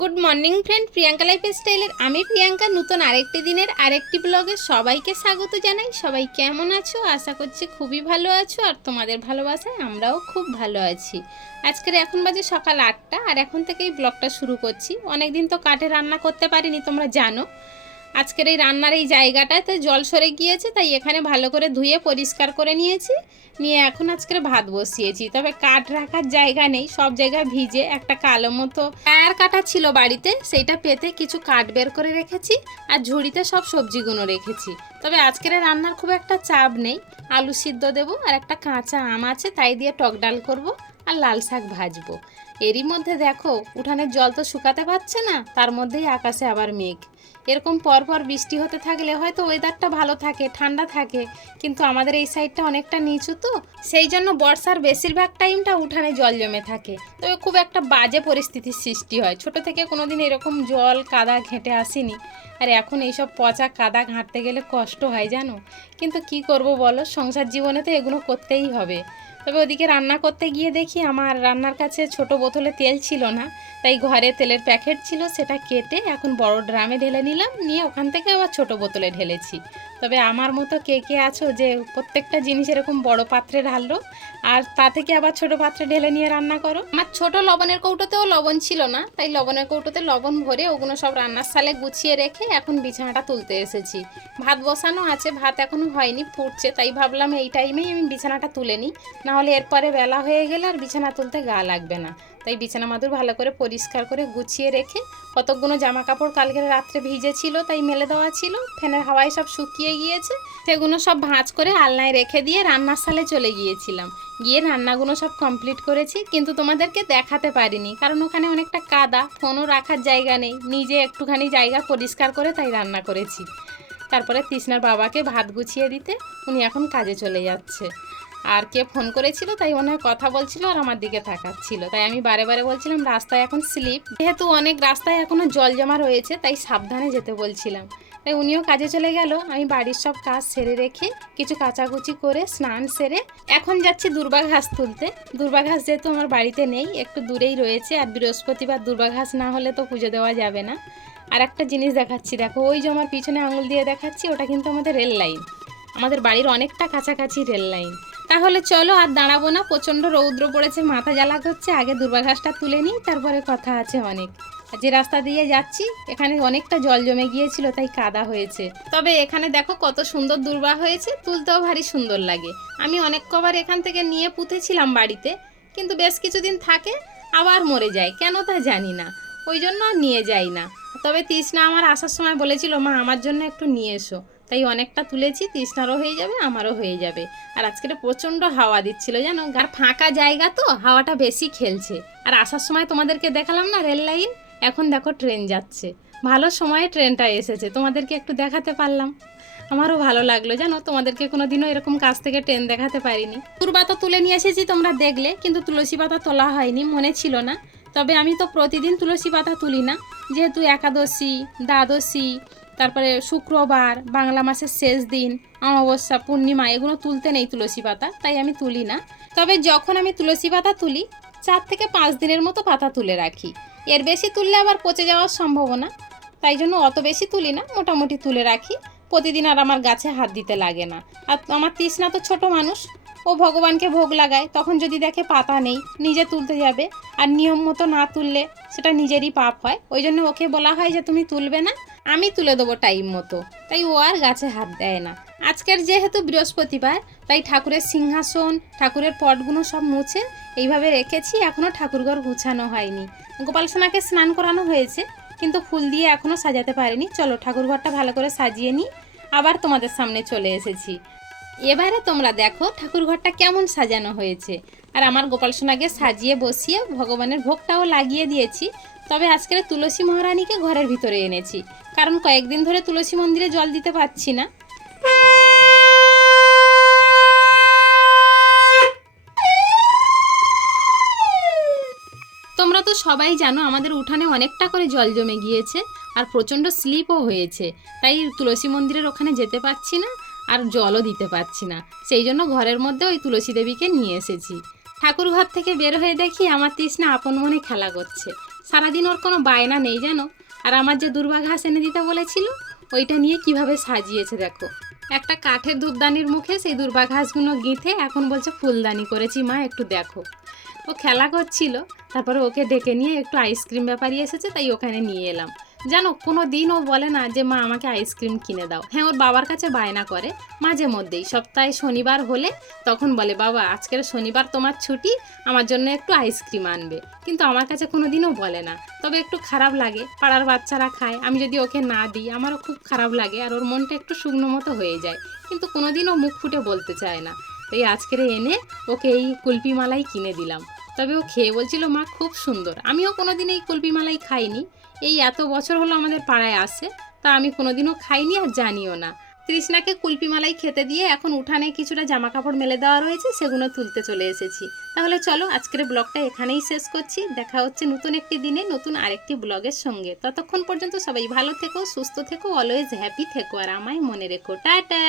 Good morning friend Priyanka life স্টাইলের আমি প্রিয়াঙ্কা। নতুন আরেকটি দিনের আরেকটি ব্লগে সবাইকে স্বাগত জানাই। সবাই কেমন আছো? আশা করছি খুবই ভালো আছো আর তোমাদের ভালোবাসায় আমরাও খুব ভালো আছি। আজকের এখন বাজে সকাল আটটা আর এখন থেকেই ব্লগটা শুরু করছি। অনেকদিন তো কাঠে রান্না করতে পারিনি, তোমরা জানো। আজকের এই রান্নার এই জায়গাটাতে জল সরে গিয়েছে, তাই এখানে ভালো করে ধুয়ে পরিষ্কার করে নিয়েছি। নিয়ে এখন আজকের ভাত বসিয়েছি। তবে কাঠ রাখার জায়গা নেই, সব জায়গায় ভিজে একটা কালো মতো টায়ার কাটা ছিল বাড়িতে সেইটা পেতে কিছু কাঠ বের করে রেখেছি আর ঝুড়িতে সব সবজিগুলো রেখেছি। তবে আজকের রান্নার খুব একটা চাপ নেই, আলু সিদ্ধ দেবো আর একটা কাঁচা আম আছে, তাই দিয়ে টক ডাল করব আর লাল শাক ভাজবো। এরই মধ্যে দেখো, উঠানের জল তো শুকাতে পারছে না, তার মধ্যেই আকাশে আবার মেঘ। এরকম পরপর বৃষ্টি হতে থাকলে হয়তো ওয়েদারটা ভালো থাকে, ঠান্ডা থাকে, কিন্তু আমাদের এই সাইডটা অনেকটা নিচু তো। সেই জন্য বর্ষার বেশিরভাগ টাইমটা উঠানে জল জমে থাকে। তবে খুব একটা বাজে পরিস্থিতির সৃষ্টি হয়। ছোট থেকে কোনোদিন এরকম জল কাদা ঘেঁটে আসেনি। আর এখন এইসব পচা কাদা ঘাঁটতে গেলে কষ্ট হয়, জানো? কিন্তু কি করব বলো? সংসার জীবনে তো এগুলো করতেই হবে। তবে ওদিকে রান্না করতে গিয়ে দেখি আমার রান্নার কাছে ছোট বোতলে তেল ছিল না। তাই ঘরে তেলের প্যাকেট ছিল, সেটা কেটে এখন বড় ড্রামে ঢেলে নিলাম। নিয়ে ওখান থেকে আবার ছোট বোতলে ঢেলেছি। তবে আমার মতো কে কে আছো যে প্রত্যেকটা জিনিস এরকম বড় পাত্রে ঢাললো আর তা থেকে আবার ছোট পাত্রে ঢেলে নিয়ে রান্না করো। আমার ছোট লবণের কৌটোতেও লবণ ছিল না, তাই লবণের কৌটোতে লবণ ভরে ওগুলো সব রান্নার সালে গুছিয়ে রেখে এখন বিছানাটা তুলতে এসেছি। ভাত বসানো আছে, ভাত এখনও হয়নি, ফুটছে, তাই ভাবলাম এই টাইমেই আমি বিছানাটা তুলে নিই। নাহলে এরপরে বেলা হয়ে গেলে আর বিছানা তুলতে গা লাগবে না। তাই বিছানা মাদুর ভালো করে পরিষ্কার করে গুছিয়ে রেখে কতকগুলো জামা কাপড় কালকে রাত্রে ভিজে ছিল তাই মেলে দেওয়া ছিল। ফ্যানের হাওয়ায় সব শুকিয়ে গিয়েছে। সেগুলো সব ভাঁজ করে আলনায় রেখে দিয়ে রান্নার সালে চলে গিয়েছিলাম। গিয়ে রান্নাগুলো সব কমপ্লিট করেছি, কিন্তু তোমাদেরকে দেখাতে পারিনি, কারণ ওখানে অনেকটা কাদা, ফোনও রাখার জায়গা নেই। নিজে একটুখানি জায়গা পরিষ্কার করে তাই রান্না করেছি। তারপরে তৃষ্ণার বাবাকে ভাত গুছিয়ে দিতে, উনি এখন কাজে চলে যাচ্ছে। আর কে ফোন করেছিল, তাই মনে হয় কথা বলছিল আর আমার দিকে তাকাচ্ছিল। তাই আমি বারে বারে বলছিলাম, রাস্তায় এখন স্লিপ। যেহেতু অনেক রাস্তায় এখনও জল জমা রয়েছে, তাই সাবধানে যেতে বলছিলাম। তাই উনিও কাজে চলে গেল। আমি বাড়ির সব কাজ সেরে রেখে কিছু কাচাকুচি করে স্নান সেরে এখন যাচ্ছি দুর্বা ঘাস তুলতে। দুর্বা ঘাস যেহেতু আমার বাড়িতে নেই, একটু দূরেই রয়েছে আর বৃহস্পতিবার দুর্বা ঘাস না হলে তো পুজো দেওয়া যাবে না। আর একটা জিনিস দেখাচ্ছি, দেখো, ওই যে আমার পিছনে আঙুল দিয়ে দেখাচ্ছি, ওটা কিন্তু আমাদের রেল লাইন। আমাদের বাড়ির অনেকটা কাছাকাছি রেল লাইন। তাহলে চলো আর দাঁড়াবো না, প্রচণ্ড রৌদ্র পড়েছে, মাথা জ্বালা করছে, আগে দুর্বাঘাসটা তুলে নিই, তারপরে কথা আছে অনেক। যে রাস্তা দিয়ে যাচ্ছি, এখানে অনেকটা জল জমে গিয়েছিল, তাই কাদা হয়েছে। তবে এখানে দেখো কত সুন্দর দুর্বা হয়েছে, তুলতেও ভারী সুন্দর লাগে। আমি অনেক কবার এখান থেকে নিয়ে পুঁতেছিলাম বাড়িতে, কিন্তু বেশ কিছুদিন থাকে, আবার মরে যায়, কেন তা জানি না। ওই জন্য আর নিয়ে যাই না। তবে তৃষ্ণা আমার আসার সময় বলেছিল, মা, আমার জন্য একটু নিয়ে এসো। তাই অনেকটা তুলেছি, তৃষ্ণারও হয়ে যাবে, আমারও হয়ে যাবে। আর আজকে প্রচণ্ড হাওয়া দিচ্ছিল, জানো? আর ফাঁকা জায়গা তো, হাওয়াটা বেশি খেলছে। আর আসার সময় তোমাদেরকে দেখালাম না রেল লাইন? এখন দেখো ট্রেন যাচ্ছে। ভালো সময়ে ট্রেনটা এসেছে, তোমাদেরকে একটু দেখাতে পারলাম। আমারও ভালো লাগল, জানো? তোমাদেরকে কোনো দিনও এরকম কাছ থেকে ট্রেন দেখাতে পারিনি। তুরবাতা তুলে নিয়ে এসেছি তোমরা দেখলে, কিন্তু তুলসী পাতা তোলা হয়নি, মনে ছিল না। তবে আমি তো প্রতিদিন তুলসী পাতা তুলি না। যেহেতু একাদশী, দ্বাদশী তারপরে শুক্রবার, বাংলা মাসের শেষ দিন, অমাবস্যা, পূর্ণিমা, এগুলো তুলতে নেই তুলসী পাতা, তাই আমি তুলি না। তবে যখন আমি তুলসী পাতা তুলি, চার থেকে পাঁচ দিনের মতো পাতা তুলে রাখি। এর বেশি তুললে আবার পচে যাওয়ার সম্ভাবনা। তাই জন্য অত বেশি তুলি না, মোটামুটি তুলে রাখি। প্রতিদিন আর আমার গাছে হাত দিতে লাগে না। আর আমার তৃষ্ণা তো ছোট মানুষ ও ভগবানকে ভোগ লাগায়, তখন যদি দেখে পাতা নেই, নিজে তুলতে যাবে। আর নিয়ম মতো না তুললে সেটা নিজেরই পাপ হয়। ওই জন্য ওকে বলা হয় যে, তুমি তুলবে না, আমি তুলে দেবো টাইম মতো। তাই ও আর গাছে হাত দেয় না। আজকের যেহেতু বৃহস্পতিবার, তাই ঠাকুরের সিংহাসন, ঠাকুরের পটগুলো সব মুছে এইভাবে রেখেছি এখনও ঠাকুরঘর গুছানো হয়নি। গোপাল সোনাকে স্নান করানো হয়েছে, কিন্তু ফুল দিয়ে এখনও সাজাতে পারিনি। চলো ঠাকুরঘরটা ভালো করে সাজিয়ে নিই। আবার তোমাদের সামনে চলে এসেছি। এবারে তোমরা দেখো ঠাকুরঘরটা কেমন সাজানো হয়েছে। আর আমার গোপাল সোনাকে সাজিয়ে বসিয়ে ভগবানের ভোগটাও লাগিয়ে দিয়েছি। তবে আজকের তুলসী মহারানীকে ঘরের ভিতরে এনেছি। কারণ কয়েকদিন ধরে তুলসী মন্দিরে জল দিতে পারছি না। তোমরা তো সবাই জানো আমাদের উঠানে অনেকটা করে জল জমে গিয়েছে। আর প্রচণ্ড স্লিপও হয়েছে। তাই তুলসী মন্দিরের ওখানে যেতে পারছি না। আর জলও দিতে পারছি না। সেই জন্য ঘরের মধ্যে ওই তুলসী দেবীকে নিয়ে এসেছি। ঠাকুর ঘর থেকে বের হয়ে দেখি আমার তৃষ্ণা আপন মনে খেলা করছে। সারাদিন ওর কোনো বায়না নেই জানো? আর আমার যে দুর্বা ঘাস এনে দিতে বলেছিল, ওইটা নিয়ে কীভাবে সাজিয়েছে দেখো। একটা কাঠের ধূপদানির মুখে সেই দুর্বা ঘাসগুলো গিঁথে এখন বলছে ফুলদানি করেছি মা, একটু দেখো। ও খেলা করছিল, তারপরে ওকে ডেকে নিয়ে একটু আইসক্রিম ব্যাপারই এসেছে, তাই ওখানে নিয়ে এলাম। জানো কোনো দিন ও বলে না যে মা আমাকে আইসক্রিম কিনে দাও। হ্যাঁ ওর বাবার কাছে বায়না করে, মাঝে মধ্যেই। সপ্তাহে শনিবার হলে তখন বলে, বাবা, আজকের শনিবার তোমার ছুটি, আমার জন্য একটু আইসক্রিম আনবে। কিন্তু আমার কাছে কোনো দিনও বলে না। তবে একটু খারাপ লাগে, পাড়ার বাচ্চারা খায়। আমি যদি ওকে না দিই, আমারও খুব খারাপ লাগে আর ওর মনটা একটু শুকনো মতো হয়ে যায়। কিন্তু কোনোদিনও মুখ ফুটে বলতে চায় না। তাই আজকের এনে ওকে এই কুলপি মালাই কিনে দিলাম। তবে ও খেয়ে বলছিল, মা, খুব সুন্দর। আমিও কোনোদিন এই কুলপি মালাই খাইনি। এই এত বছর হলো আমাদের পাড়ায় আসে, তা আমি কোনোদিনও খাইনি আর জানিও না। তৃষ্ণাকে কুলপি মালাই খেতে দিয়ে এখন উঠানে কিছুটা জামা কাপড় মেলে দেওয়া রয়েছে, সেগুলো তুলতে চলে এসেছি। তাহলে চলো, আজকের ব্লগটা এখানেই শেষ করছি। দেখা হচ্ছে নতুন একটি দিনে, নতুন আরেকটি ব্লগের সঙ্গে। ততক্ষণ পর্যন্ত সবাই ভালো থেকো, সুস্থ থেকো অলওয়েজ হ্যাপি থেকো। আর আমায় মনে রেখো, টাটা!